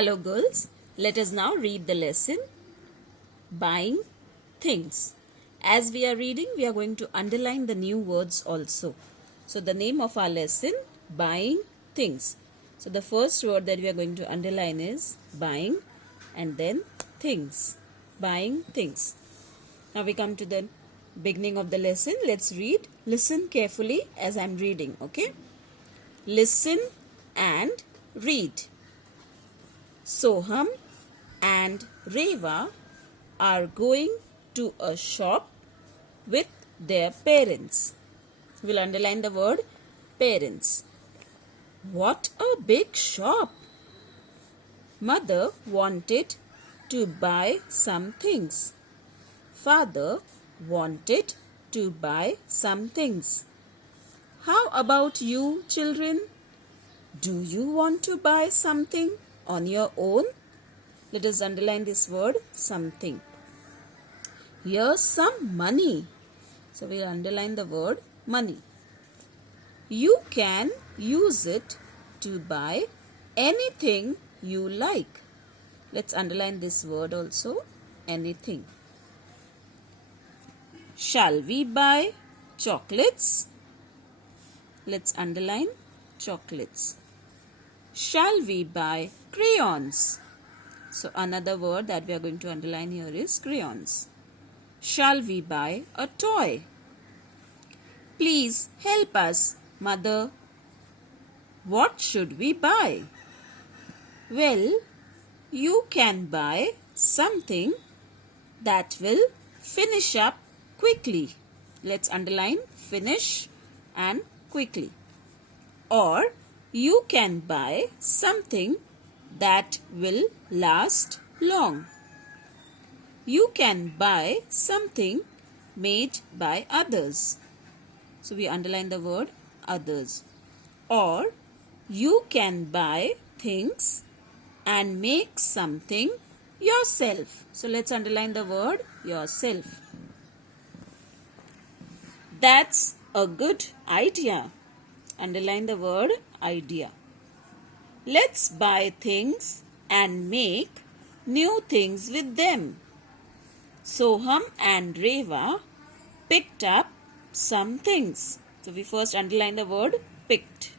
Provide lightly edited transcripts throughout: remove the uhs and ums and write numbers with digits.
Hello girls, let us now read the lesson Buying Things. As we are reading, we are going to underline the new words also. So the name of our lesson, Buying Things. So the first word that we are going to underline is buying and then things. Buying things. Now we come to the beginning of the lesson. Let's read. Listen carefully as I am reading, okay? Listen and read. Soham and Reva are going to a shop with their parents. We'll underline the word parents. What a big shop! Mother wanted to buy some things. Father wanted to buy some things. How about you, children? Do you want to buy something on your own? Let us underline this word, something. Here's some money. So we underline the word money. You can use it to buy anything you like. Let's underline this word also, anything. Shall we buy chocolates? Let's underline chocolates. Shall we buy crayons? So another word that we are going to underline here is crayons. Shall we buy a toy? Please help us, Mother. What should we buy? Well, you can buy something that will finish up quickly. Let's underline finish and quickly. Or you can buy something that will last long. You can buy something made by others. So we underline the word others. Or you can buy things and make something yourself. So let's underline the word yourself. That's a good idea. Underline the word idea. Let's buy things and make new things with them. Soham and Reva picked up some things. So we first underline the word picked.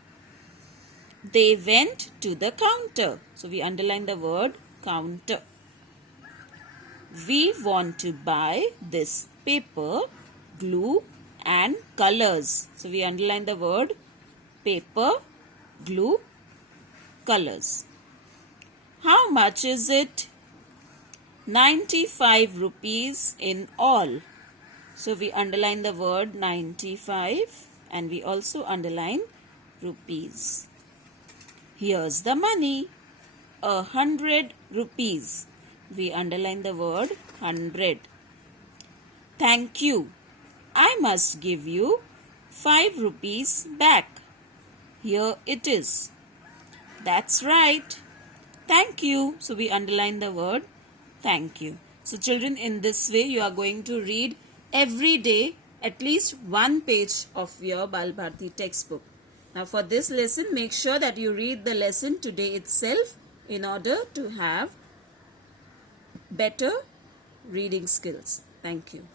They went to the counter. So we underline the word counter. We want to buy this paper, glue and colors. So we underline the word paper, glue, colors. How much is it? 95 rupees in all. So we underline the word 95 and we also underline rupees. Here's the money. 100 rupees. We underline the word 100. Thank you. I must give you 5 rupees back. Here it is. That's right. Thank you. So we underline the word thank you. So children, in this way you are going to read every day at least one page of your Balbharati textbook. Now for this lesson, make sure that you read the lesson today itself in order to have better reading skills. Thank you.